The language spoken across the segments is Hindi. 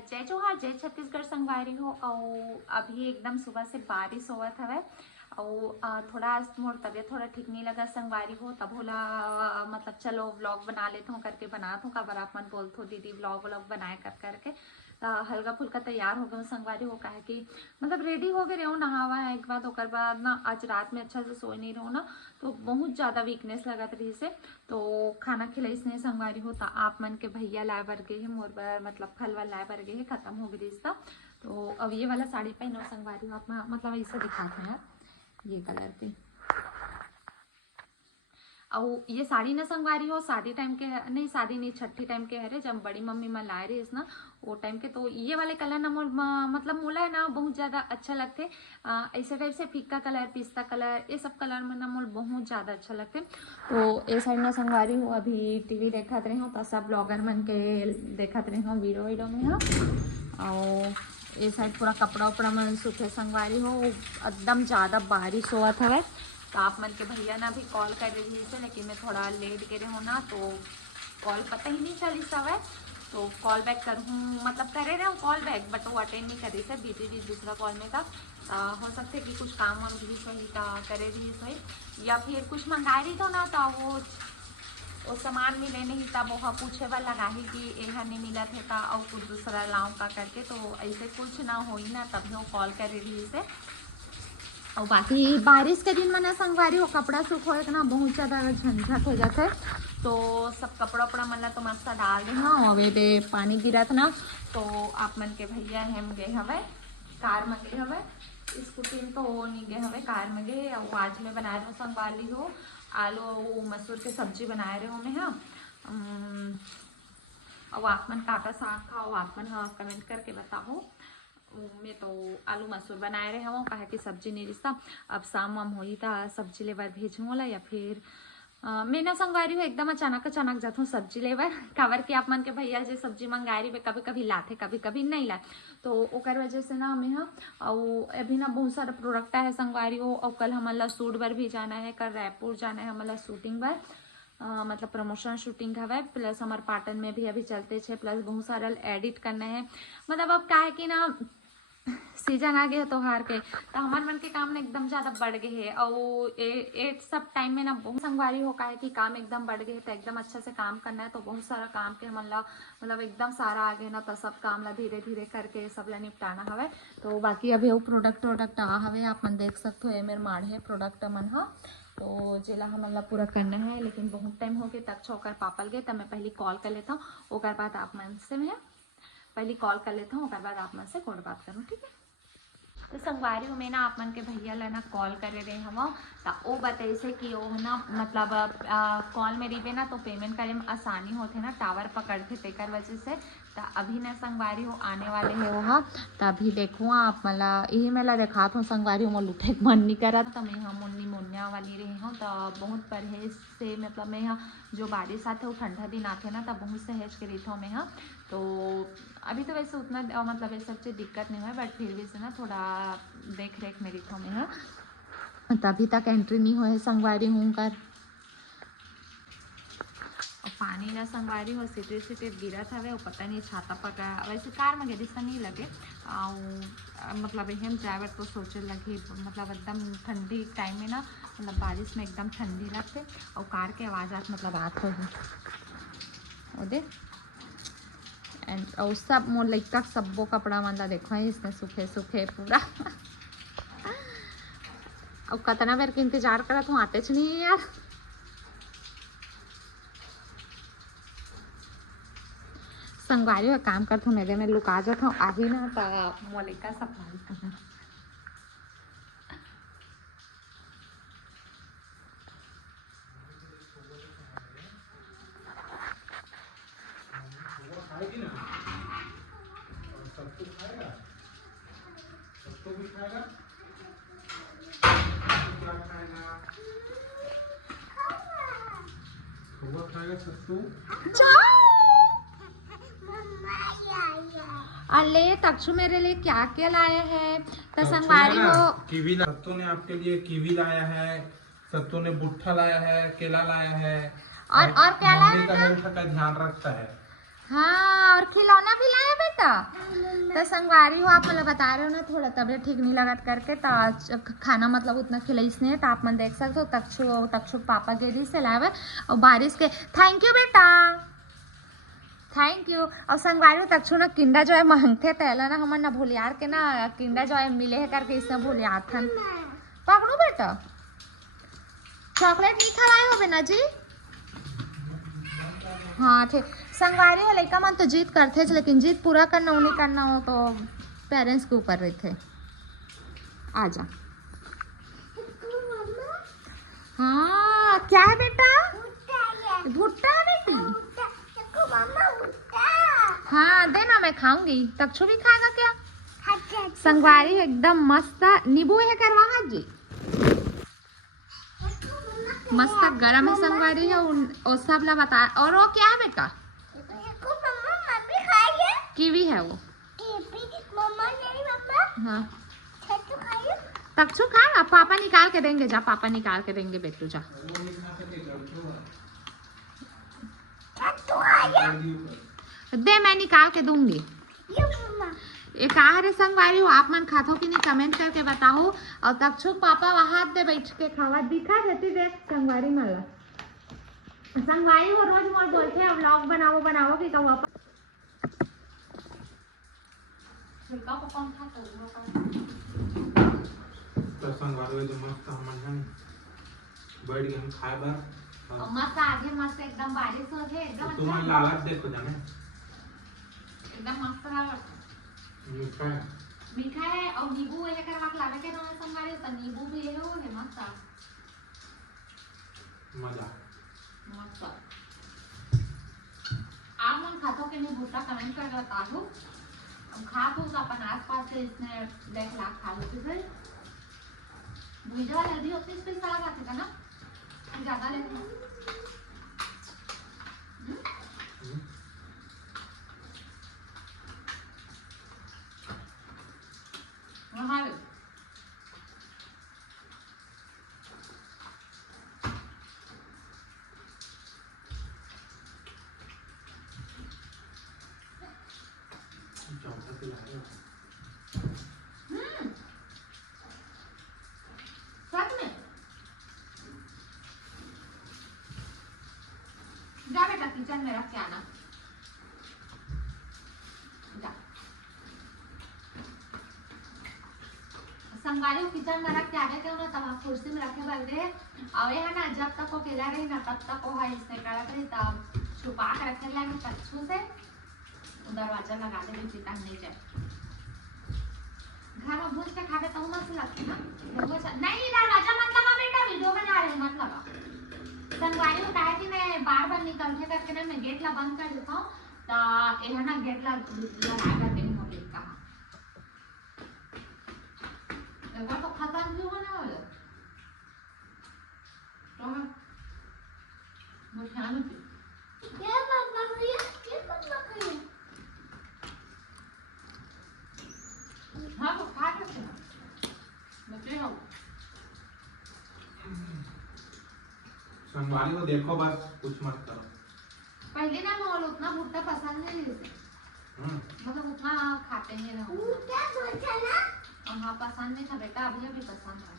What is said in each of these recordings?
जय जोहार, जय छत्तीसगढ़ संगवारी हो। और अभी एकदम सुबह से बारिश होवत हवे और थोड़ा आज मोर तबियत थोड़ा ठीक नहीं लगा संगवारी हो, तब बोला मतलब चलो व्लॉग बना लेता हूँ करके बनात हूँ। काबर आप मन बोलते हो दीदी व्लॉग व्लॉग बनाए कर करके हल्का फुल्का तैयार हो गए संगवारी हो। काहे कि मतलब रेडी हो गए रहो नहावा है एक बाद, ओकर बाद ना आज रात में अच्छा से सोए नहीं रहो ना, तो बहुत ज़्यादा वीकनेस लगत रही से। तो खाना खिलाई ने संगवारी हो, तो आप मन के भैया लाए बर गए है मोर बर, मतलब फल वल लाए बर गए है, खत्म हो गई रिश्ता। तो अब ये वाला साड़ी पहनो संगवारी हो आप, मतलब ऐसे दिखाते हैं ये कलर की। और ये साड़ी न संगवारी हो शादी टाइम के नहीं, शादी नहीं छठी टाइम के है रे, जब बड़ी मम्मी मन लाए रही ना वो टाइम के। तो ये वाले कलर ना मतलब मोला है ना बहुत ज्यादा अच्छा लगते। ऐसे टाइप से फीका कलर, पिस्ता कलर, ये सब कलर में ना मोल बहुत ज्यादा अच्छा लगते। तो ये साड़ी ना संगवारी हो अभी टीवी देखत रहे हो, तो सब ब्लॉगर मन के देखत रहे हो वीडियो वीडियो में हो। और ये साइड पूरा कपड़ा उपड़ा मन सूखे संगवारी हो, एकदम ज़्यादा बारिश हुआ था। तो आप मन के भैया ना भी कॉल कर रही थी, लेकिन मैं थोड़ा लेट गिरे हूँ ना, तो कॉल पता ही नहीं चली सब है। तो कॉल बैक करूँ मतलब करे रहे हूँ कॉल बैक, बट वो अटेंड नहीं कर रही सर, बिजी दूसरा कॉल में था। हो सकते कि कुछ काम वाम भी सही था करे रही सही, या फिर कुछ मंगा रही तो ना, तो वो सामान मिले नहीं था, वो पूछे वाला लगा ही कि यह नहीं मिला था और कुछ दूसरा लाऊं का करके। तो ऐसे कुछ ना हो ही ना, तभी वो कॉल कर रही से। और बाकी बारिश के दिन में संगवारी हो कपड़ा सूख हो ना बहुत ज़्यादा झंझट हो जाता है। तो सब कपड़ा उपड़ा मन तो मस्त डाल दे हाँ, अवे दे पानी गिरत ना, तो आप मन के भैया हम गए हवे कार में गए हवे, स्कूटी में तो नहीं गए हवे, कार में गए। और आज मैं बना रही हूँ संगवारी हो आलू मसूर के सब्जी बनाए रहे हो मैं हाँ। अब आप मन काका साग खाओ, आप मन हाँ कमेंट करके बताओ। मैं तो आलू मसूर बनाए रहे हूँ, कहे कि सब्जी नहीं रिश्ता। अब शाम वाम हो ही था सब्जी लेबर भेजूँगा या फिर मैं ना संगवारी हूँ एकदम अचानक अचानक जाता हूँ सब्जी लेबर। काबर कि आप मन के भैया जो सब्जी मंगा रही कभी कभी लाते कभी कभी नहीं लाते, तो ओकर वजह से ना हमें हाँ। और अभी ना बहुत सारा प्रोडक्ट है संगवारी हो। और कल हमारा सूट बर भी जाना है, कल रायपुर जाना है हमारा शूटिंग बर, मतलब प्रमोशन शूटिंग हवा, प्लस हमारे पाटन में भी अभी चलते छे, प्लस बहुत सारा एडिट करना है। मतलब अब क्या है कि ना सीजन आ गया त्योहार के, तो हमारे मन के काम ना एकदम ज्यादा बढ़ गए है। और एक सब टाइम में ना बहुत संगवारी हो का है कि काम एकदम बढ़ गए, तो एकदम अच्छा से काम करना है। तो बहुत सारा काम के हमारा मतलब एकदम सारा आ गए ना, तो सब काम ला धीरे धीरे करके सब ला निपटाना हवे। तो बाकी अभी वो प्रोडक्ट आ हवे, आप मन देख सकते हो ये मेरे माढ़े प्रोडक्ट मन हा। तो जिला हमला पूरा करना है, लेकिन बहुत टाइम हो गए तक छोकर पापल गए, तब मैं पहले कॉल कर लेता हूँ, ओकर बाद आप मन से मैं पहले कॉल कर लेता हूँ, ओकर बाद आप मन से कोड बात करूँ, ठीक है। तो संगवारी में ना आप मन के भैया ला ना कॉल करे रहे हम, तो वो बताए से कि वो ना मतलब कॉल में रही ना तो पेमेंट करे में आसानी होते ना, टावर पकड़ते तेकर वजह से। तो अभी ना संगवारी हो आने वाले है वो हाँ, तो अभी देखो आप मला यही मेला देखा हूँ संगवारी हो मोल उठे मन नहीं करा, तो मैं यहाँ मुन्नी मुन्या वाली रही हूँ। तो बहुत परहेज से मतलब मैं यहाँ जो बारिश आते वो ठंडा दिन आते ना, तब बहुत सहेज के रही था मैं यहाँ। तो अभी तो वैसे उतना मतलब ये सब चीज़ दिक्कत नहीं हुआ, बट फिर भी से ना थोड़ा देख रेख मेरी थो में है, तभी तक एंट्री नहीं हुए संगवारी हूँ कर। और पानी ना संगवारी हो सिटे सिटे गिरा था वे, पता नहीं छाता पका वैसे कार में गिरी नहीं लगे। और मतलब हम ड्राइवर तो सोचे लगे मतलब एकदम ठंडी टाइम में ना, मतलब बारिश में एकदम ठंडी लगते और कार के आवाज़ मतलब आत हो दे। एंड और सब मोर लइका सबो कपड़ा मंदा देखो है इसने सूखे सूखे पूरा। अब कितना बार के इंतजार करा तू आते च नहीं है यार। संगवारी का काम करता हूँ मेरे में लुका जाता हूँ आही ना, तो मोर लइका सब अले तक्षु मेरे लिए क्या क्या लाया है, तो संगवारी हो कीवी सत्तू ने आपके लिए कीवी लाया है, सत्तू ने बुट्ठा लाया है, केला लाया है, और क्या लाया मम्मी का हेल्थ का ध्यान रखता है। हाँ, और खिलौना भी लाए बेटा। तो संगवारी हो, आप मतलब बता रहे हो ना थोड़ा तबीयत ठीक नहीं लगत करके, तो आज खाना मतलब उतना खिलाइस नहीं है, तो आप मन देख सकते हो तक्षु पापा के दी से लावे और बारिश के। थैंक यू बेटा, थैंक यू। और संगवारी हो तक्षु ना किंडर जॉय मांगते तैला ना हमर ना भूलियार के ना किंडर जॉय मिले है करके इसने भूलियार थन पकड़ू बेटा। चॉकलेट नहीं खवाए हो बेना जी? हाँ ठीक। संगवारी है लड़का मन तो जीत करते थे, लेकिन जीत पूरा करना हो नहीं करना हो तो पेरेंट्स के ऊपर रहते। आजा। हाँ क्या है बेटा? भुट्टा है बेटी। हाँ देना, मैं खाऊंगी। तक्षु भी खाएगा क्या? संगवारी एकदम मस्त नींबू है करवा जी, मस्त गरम है संगवारी है। और सब ला बता। और वो क्या है बेटा? कीवी है वो। हाँ तक्षु खाएगा, पापा निकाल के देंगे। जा पापा निकाल के देंगे बेटू, जा। दे मैं निकाल के दूंगी। एक आहार संगवारी हो, आप मन खाते हो कि नहीं कमेंट करके बताओ। और तक्षु पापा वहां दे बैठ के खावा दिखा देती देख संगवारी माला। संगवारी हो रोज मोर बोलते हैं व्लॉग बनाओ बनाओ कि तो तो संगवारी जो मस्त हमन हम बैठ गए खाए बार मस्त आगे मस्त एकदम बारिश हो गई एकदम। तुम्हारा लालच देखो जाने एकदम मस्त है, मीठा है। मीठा है और नींबू है कर हाथ लावे के ना संगवारी तो नींबू भी है वो है मस्त मजा मस्त। आप मन खातो के नहीं भूटा कमेंट कर बता दो। हम खा तो अपन आसपास से इसने देख ला खा लो तो फिर भुजा लगी होती इस पे सारा खाते का ना ज्यादा लेते हाँ सच में जा बेटा किचन में रख के आना। जा संगवारी किचन में रख के आने के ना तब कुर्सी में रखे बलदे और ये है ना जब तक वो केला रही ना तब तक वो है इसने करा करी तब छुपा के रखे लगे कच्चू से दरवाजा लगा दे भी चिता नहीं जाए। घर में भूज के खावे तो मस्त लगती ना। नहीं दरवाजा मत लगा बेटा, वीडियो बना रहे मत लगा। संगवारी को कहा कि मैं बार बार निकलते करके ना मैं गेट ला बंद कर देता हूँ तो ये है ना गेट ला लगा कर देंगे हो गेट कहाँ एक बार तो खत्म भी होने वाला तो मुझे आने की हाँ तो खा सकते हैं बच्चे हो। संगवारी को देखो बस कुछ मत करो। पहले ना मोल उतना भुट्टा पसंद नहीं थे, मतलब उतना खाते हैं ना हाँ पसंद नहीं था बेटा, अभी भी पसंद है।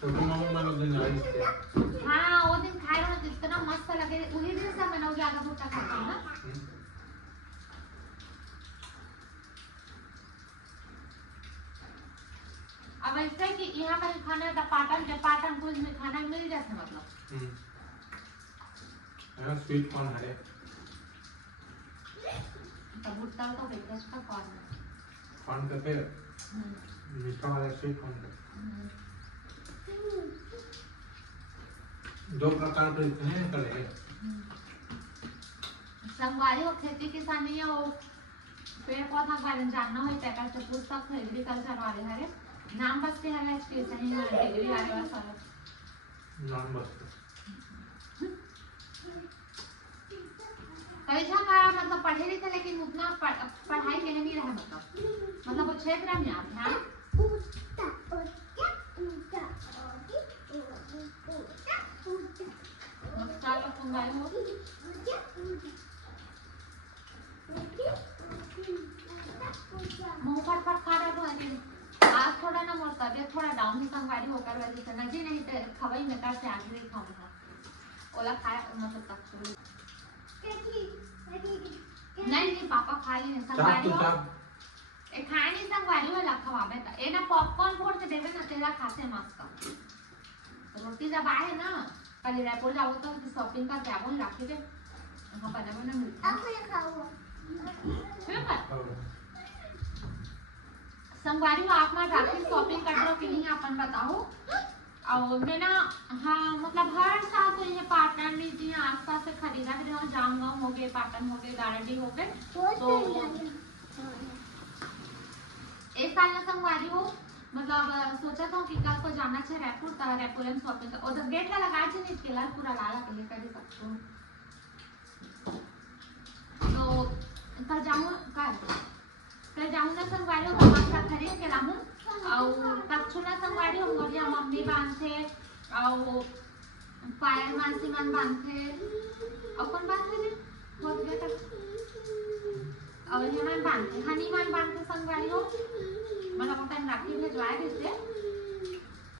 तो तुम लोग दिन आए हाँ वो दिन खाए रहो तो इतना मस्त लगे, उन्हीं दिन से मैंने ज्यादा भुट्टा खाते हैं ना। अब ऐसा कि यहाँ का खाना था पाटन कुछ में खाना मिल जाता मतलब स्वीट कॉर्न है तो भुट्टा तो बेटा का कॉर्न का फिर मीठा वाला स्वीट कॉर्न का दो प्रकार के इतने करे। संगवारी और खेती किसानी है वो पेड़ पौधा के बारे में जानना हो तो से पूछ सकते हो। एग्रीकल्चर वाले हरे नाम बस के हर स्टेशन ही डिग्री वाले बस नाम बस कैसा का मतलब पढ़े लिखे लेकिन उतना पढ़ाई के नहीं रहे मतलब वो क्षेत्र में आप ध्यान मुंह फटफट खा रहा था जी। आज थोड़ा ना मोर तबियत थोड़ा डाउन ही संगवारी होकर वजह से नजी नहीं तो खवाई में कर से आगे ही खाऊंगा ओला खाया मतलब तक नहीं पापा खा लिए संगवारी हो ए खाए नहीं संगवारी वाला खवाबे त ए ना पॉपकॉर्न फोड़ के देवे ना तेरा खाते मस्त रोटी जब आए ना कल रायपुर जाओ तो शॉपिंग का क्या बोल रखे थे वहां बना बना मिलता है संगवारी हो आप मां राखी शॉपिंग कर रहे हो कि नहीं अपन बताओ और मैं ना हाँ मतलब हर साल तो ये पाटन में जी आसपास से खरीदा थे और जामगांव हो गए पाटन हो गए गारंटी हो गए तो एक साल ना संगवारी हो मतलब सोचा था कि कल को जाना चाहिए रायपुर तो रायपुर में शॉपिंग का उधर गेट ला लगा चाहिए इसके लाल पूरा लाला के लिए कर सकते हो तो कल जाऊँ ना संगवारी हो मास्टर खरीद के लाऊं और तक्षुना संगवारी हो मोरिया मम्मी बांधे और फायर मानसी मन बांधे और कौन बांधे ने बहुत गया तक और ये मन बांधे हनी मन बांधे संगवारी हो मतलब अपन राखी भेजवाए देते